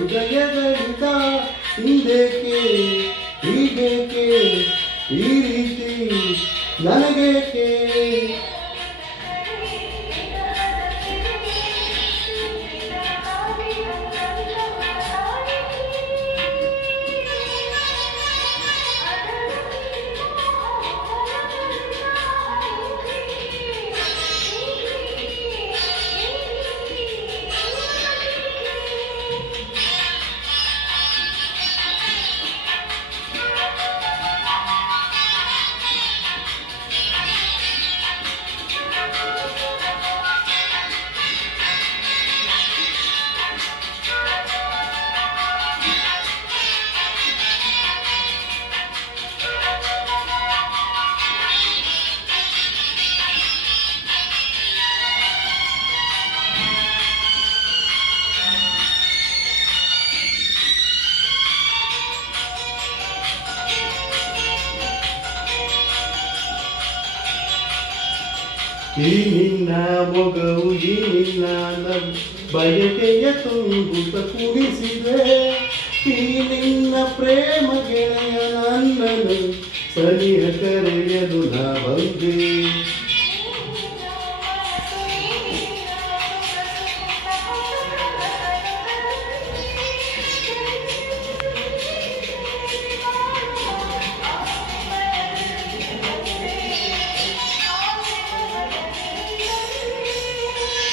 ಹೃದಯದಲ್ಲಿದ್ದ ಹಿಂದೇಕೆ ಹೀಗೇಕೆ ಈ ರೀತಿ ನನಗೇಕೆ ಈ ನಿನ್ನ ಮೊಗವು ಈ ನಿನ್ನ ಬಯಕೆಯ ತುಂಬುತ್ತ ಕುಣಿಸಿದೆ ಈ ನಿನ್ನ ಪ್ರೇಮ ಗೆಳೆಯ ನನ್ನನು ಸನಿಹ ಕರೆಯಲು ನಾ ಬಂದೆ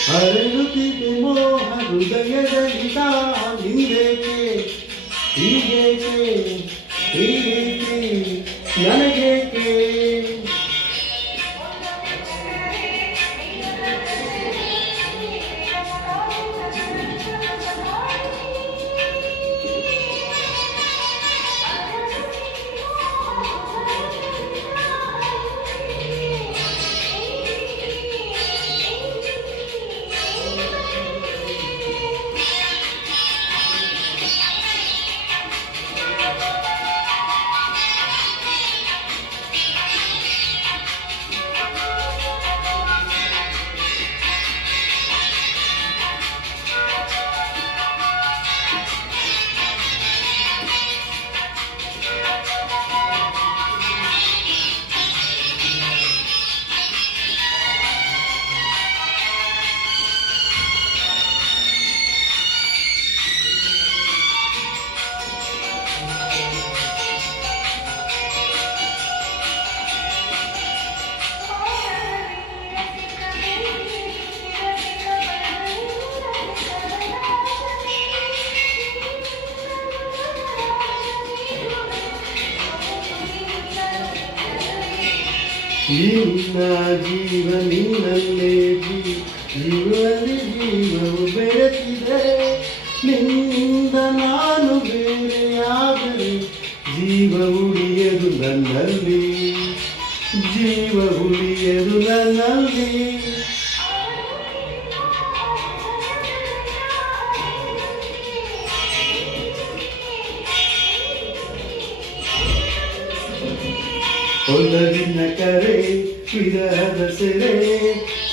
ಹರಡುತ್ತಿದೆ ಮೋಹ ಹೃದಯದಲ್ಲಿದ್ದ ಹಿಂದೇಕೆ ಹೀಗೇಕೆ ಈ ರೀತಿ ನನಗೇಕೆ ನಿನ್ನ ಜೀವ ನಿನ್ನಲ್ಲೇ ಜೀವದಲ್ಲಿ ಜೀವವು ಬೆಳೆತಿದೆ ನಿನ್ನಿಂದ ನಾನು ಬೇರೆಯಾದರೆ ಜೀವ ಉಳಿಯದು ನನ್ನಲ್ಲಿ ಜೀವ ಉಳಿಯದು ನನ್ನಲ್ಲಿ ಒಲವಿನ ಕರೆ ವಿರಹದ ಸೆರೆ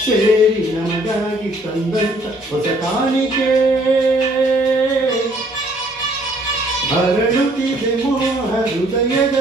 ಸೇರಿ ನಮಗಾಗಿ ತಂದಂತ ಹೊಸ ಕಾಣಿಕೆ ಹರಡುತ್ತಿದೆ ಮೋಹ ಹೃದಯದ